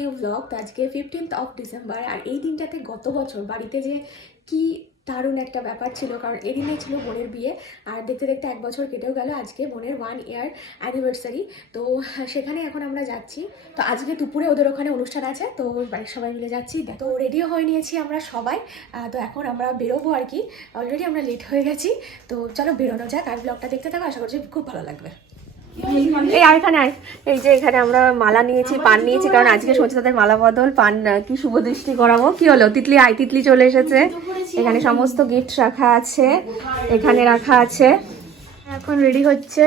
New blog তো আজকে fifteenth of December আর এই দিনটাতে গত বছর বাড়িতে যে কি দারুণ একটা ব্যাপার ছিল, কারণ এই দিনেই ছিল বোনের বিয়ে, আর দেখতে দেখতে এক বছর কেটেও গেল আজকে বোনের ওয়ান ইয়ার অ্যানিভার্সারি তো সেখানে এখন আমরা যাচ্ছি। তো আজকে দুপুরে ওদের ওখানে অনুষ্ঠান আছে, তো বাড়ির সবাই মিলে যাচ্ছি। তো রেডিও হয়ে নিয়েছি আমরা সবাই তো এখন আমরা বেরোবো আর কি। অলরেডি আমরা লেট হয়ে গেছি, তো চলো বেরোনো যাক, আর ব্লগটা দেখতে থাকো, আশা করছি খুব ভালো লাগবে। এই আর এখানে আয়। এই যে এখানে আমরা মালা নিয়েছি পান নিয়েছি কারণ আজকে সচিতাদের মালা বদল পান কি শুভ দৃষ্টি করাবো। কি হলো? তিতলি আই তিতলি চলে এসেছে। এখানে সমস্ত গিফট রাখা আছে এখানে রাখা আছে। এখন রেডি হচ্ছে।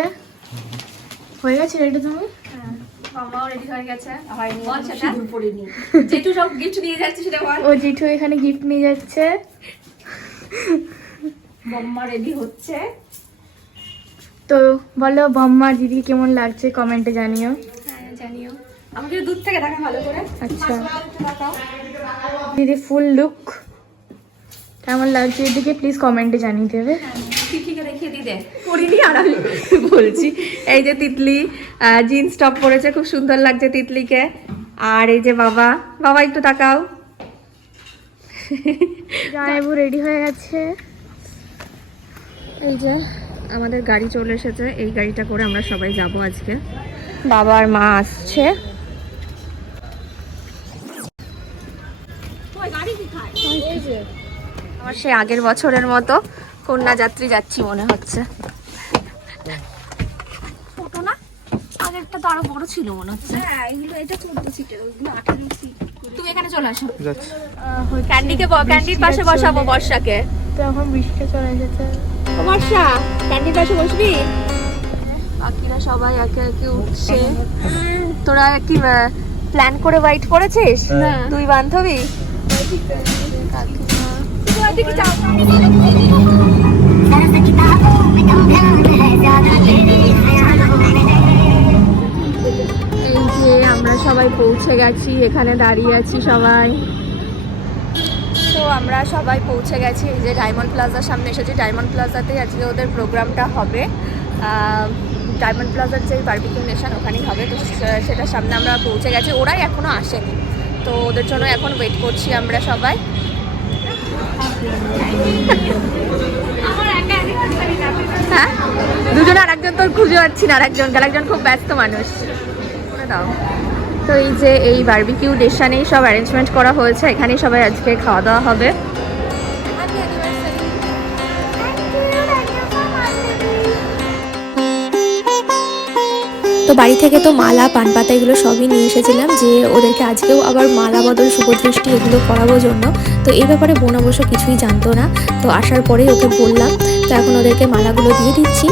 হয়ে গেছে রেডি তুমি? মামাও রেডি হয়ে গেছে। বল সেটা। যেটু সব গিফট নিয়ে যাচ্ছে সেটা ও জেঠু এখানে গিফট নিয়ে যাচ্ছে। মাম্মা রেডি হচ্ছে। তো বলো বম্মা দিদি কেমন লাগছে? কমেন্টে জানিও। হ্যাঁ জানিও। আমাকে দূর থেকে দেখা ভালো করে। আচ্ছা। দিদি ফুল লুক কেমন লাগছে? এদিকে প্লিজ কমেন্টে জানিয়ে দেবে। আর বলছি এই যে তিতলি জিন্স টপ পরেছে খুব সুন্দর লাগছে তিতলিকে। আর এই যে বাবা বাবা একটু তাকাও। রেডি হয়ে গেছে। এই যে। আমাদের গাড়ি চলে এসেছে এই গাড়িটা করে আমরা সবাই যাব আজকে। বাবা আর মা আসছে। আমার সেই আগের বছরের মতো কন্যা যাত্রী যাচ্ছি মনে হচ্ছে। ছোট না? আগেরটা তো আরও বড় ছিল মনে হচ্ছে। হ্যাঁ এগুলো এটা সিটের ওইগুলো সিট তুমি এখানে চলে আসো। ক্যান্ডিকে ব- ক্যান্ডির পাশে বসাবো বর্ষাকে। তো এখন বৃষ্টি চলে এসেছে। ও বর্ষা ক্যান্ডির পাশে বসবি? বাকিরা সবাই একে একে উঠছে। তোরা কি প্ল্যান করে ওয়াইট দুই বান্ধবী? এই যে আমরা সবাই পৌঁছে গেছি এখানে দাঁড়িয়ে আছি সবাই। আমরা সবাই পৌঁছে গেছি, এই যে ডায়মন্ড প্লাজার সামনে এসেছি। ডায়মন্ড প্লাজাতেই আজকে ওদের প্রোগ্রামটা হবে। ডায়মন্ড প্লাজার যে বার্বিকিউ নেশন ওখানেই হবে। তো সেটার সামনে আমরা পৌঁছে গেছি। ওরাই এখনও আসেনি। তো ওদের জন্য এখন ওয়েট করছি আমরা সবাই। হ্যাঁ? দুজন আর একজন তোর খুঁজে পাচ্ছি না। আর একজন আর একজন খুব ব্যস্ত মানুষ। দাও। তো এই যে এই বারবিকিউ ডেশানেই সব অ্যারেঞ্জমেন্ট করা হয়েছে, এখানেই সবাই আজকে খাওয়া দাওয়া হবে। তো বাড়ি থেকে তো মালা, পান পাতা এগুলো সবই নিয়ে এসেছিলাম যে ওদেরকে আজকেও আবার মালা বদল শুভদৃষ্টি এগুলো করাবো জন্য। তো এই ব্যাপারে বোন অবশ্য কিছুই জানতো না। তো আসার পরেই ওকে বললাম, তো এখন ওদেরকে মালাগুলো দিয়ে দিচ্ছি।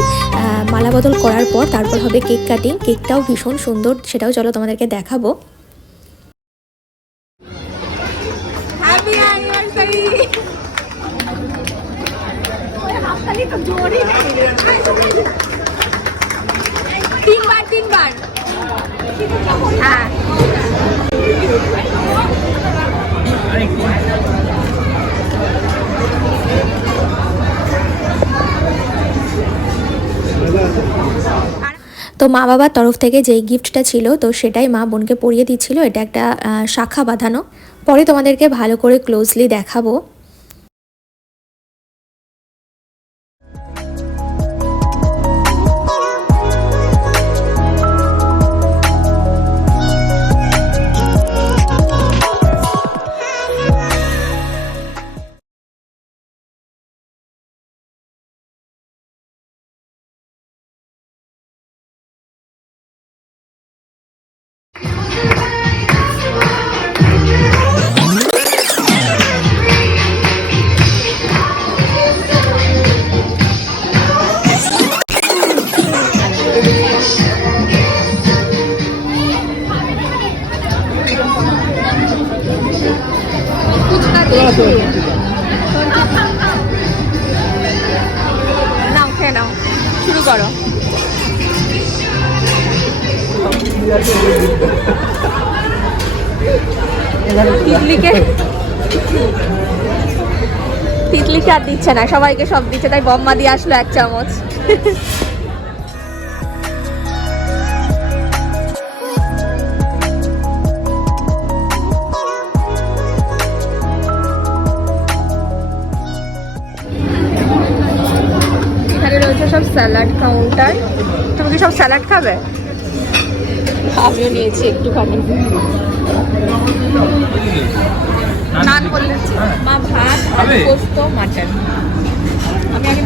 মালা বদল করার পর তারপর হবে কেক কাটিং। কেকটাও ভীষণ সুন্দর, সেটাও চলো তোমাদেরকে দেখাবো। তিনবার তিনবার। হ্যাঁ। তো মা বাবার তরফ থেকে যেই গিফটটা ছিল, তো সেটাই মা বোনকে পরিয়ে দিচ্ছিল। এটা একটা শাখা বাঁধানো। পরে তোমাদেরকে ভালো করে ক্লোজলি দেখাবো। করো। তিতলিকে তিতলিকে আর দিচ্ছে না, সবাইকে সব দিচ্ছে, তাই বম্মা দিয়ে আসলো এক চামচ। Salad counter. তুমি কি সব স্যালাড খাবে? আমিও নিয়েছি একটুখানি। নান বললে মা ভাত আলু পোস্ত মাটন। আমি আগে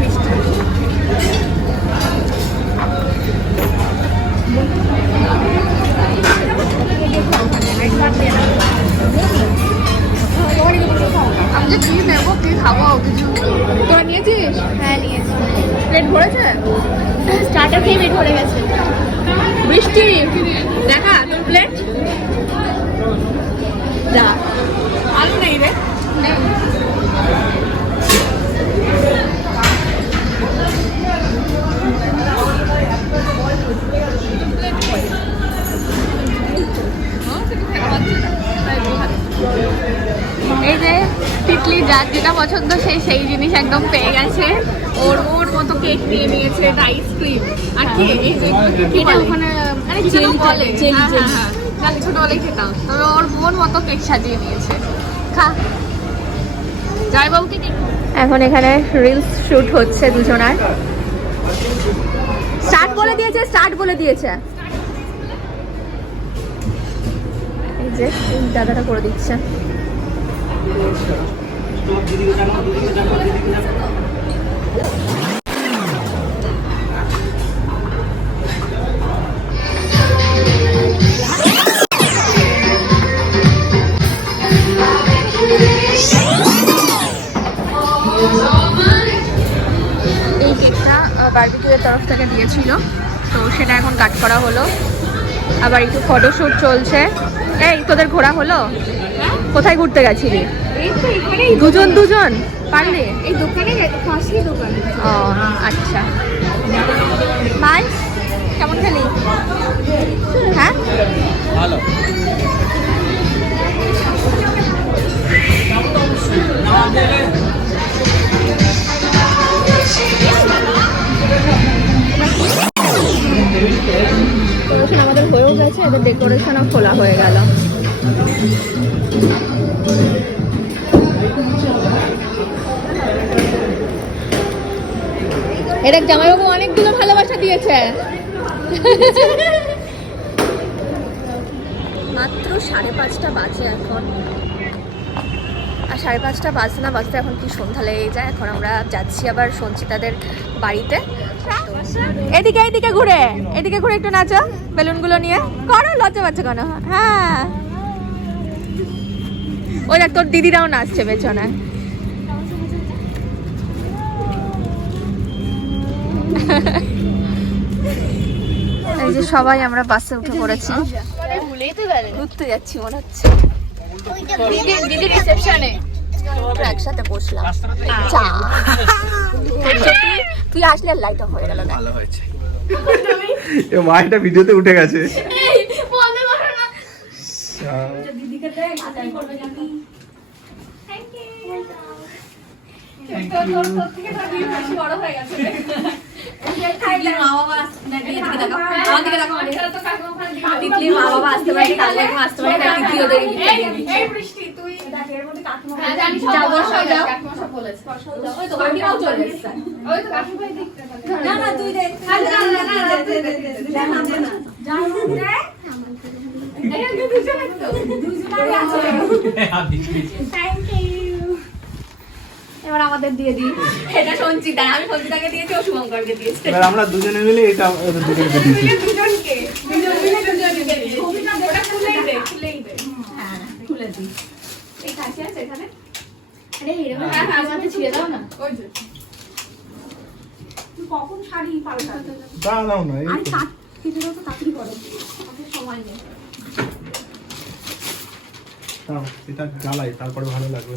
যা আলু নেই রে এই যে তিতলি যার যেটা পছন্দ সে সেই জিনিস একদম পেয়ে গেছে। ওর ওর মতো কেক নিয়ে নিয়েছে আইসক্রিম আর কি এই যে কি ওখানে আরে জেলি বলে? হ্যাঁ, হ্যাঁ, জানি ছোটবেলায় খেতাম। তবে ওর মন মতো কেক সাজিয়ে নিয়েছে। খা। জয়বাবুকে এখন এখানে রিলস শুট হচ্ছে দুজনার। স্টার্ট বলে দিয়েছে স্টার্ট বলে দিয়েছে। এই যে, দাদাটা করে দিচ্ছে। এই বার্বিকিউয়ের তরফ থেকে দিয়েছিল। তো সেটা এখন কাট করা হলো। আবার একটু ফটোশ্যুট চলছে। এই তোদের ঘোরা হলো? কোথায় ঘুরতে গেছিলি? দুজন। দুজন পারলি? এই দোকানে পাশেই দোকানে। ও আচ্ছা। মাই কেমন খেলি? হ্যাঁ? এদের ডেকোরেশনও খোলা হয়ে গেল। এটা জামাইবাবু অনেকগুলো ভালোবাসা দিয়েছে। মাত্র সাড়ে পাঁচটা বাজে এখন। আর সাড়ে পাঁচটা বাজতে না বাজতে এখন কি সন্ধ্যা লেগে যায়। এখন আমরা যাচ্ছি আবার সঞ্চিতাদের বাড়িতে। এদিকে এদিকে ঘুরে এদিকে ঘুরে একটু নাচো বেলুনগুলো নিয়ে। করো লজ্জা পাচ্ছে কেন? হ্যাঁ। ওই দেখ তোর দিদিরাও নাচছে পেছনে। এই যে সবাই আমরা বাসে উঠে পড়েছি। ঘুরতে যাচ্ছি মনে হচ্ছে। দিদি রিসেপশনে একসাথে বসলাম। চা। তুই- তুই আসলে আর লাইট অফ হয়ে গেল ভালো হয়েছে। এ মা এটা ভিডিওতে উঠে গেছে। তিতলির মা ওই তো কাকিমাও চলে এসছে না না তুই দেখ এবার আমাদের দিয়ে দিই। এটা সঞ্চিতা আমি সঞ্চিতাকে দিয়েছি ও শুভঙ্করকে দিয়েছি। এবার আমরা দুজনে মিলে এটা দুজনকে দিয়েছি। দাঁড়াও না এই তো। দাও, এটা জ্বালাই তারপরে ভালো লাগবে।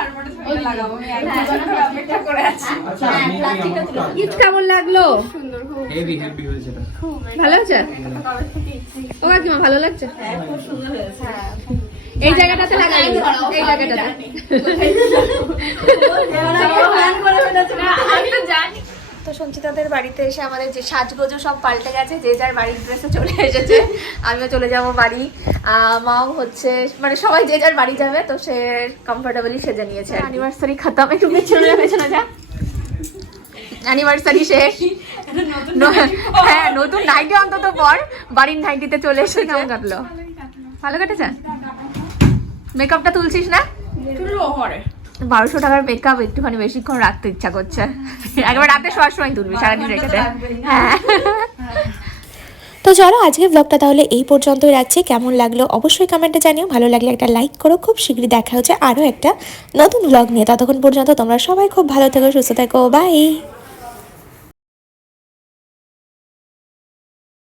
লাগাবো আমি অপেক্ষা করে আছি। গিফট কেমন লাগল? হেভি হেভি হয়েছে ভালো আছে ও কাকিমা ভালো লাগছে? এই জায়গাটাতে লাগাই এই জায়গাটাতে? তো সঞ্চিতাদের বাড়িতে এসে আমাদের যে সাজগোজো সব পাল্টে গেছে যে যার বাড়ির ড্রেসে চলে এসেছে আমিও চলে যাব বাড়ি। মাও হচ্ছে মানে সবাই যে যার বাড়ি যাবে তো সে কমফোর্টেবলি সেজে নিয়েছে অ্যানিভার্সারি খতম একটু পেছনে পেছনে যা অ্যানিভার্সারি শেষ। হ্যাঁ নতুন নাইটি অন্তত পর বাড়ির নাইটিতে চলে এসে কেমন কাটলো? ভালো কেটেছে? মেকআপটা তুলছিস না? বারোশো টাকার মেকআপ একটুখানি বেশিক্ষণ রাখতে ইচ্ছা করছে। একবার রাতে শোয়ার সময় তুলবি সারাদিন রেখে দেয় হ্যাঁ। তো চলো আজকের ব্লগটা তাহলে এই পর্যন্তই রাখছি। কেমন লাগল অবশ্যই কমেন্টে জানিও। ভালো লাগলে একটা লাইক করো। খুব শীঘ্রই দেখা হচ্ছে আরও একটা নতুন ব্লগ নিয়ে। ততক্ষণ পর্যন্ত তোমরা সবাই খুব ভালো থেকো সুস্থ থেকো। বাই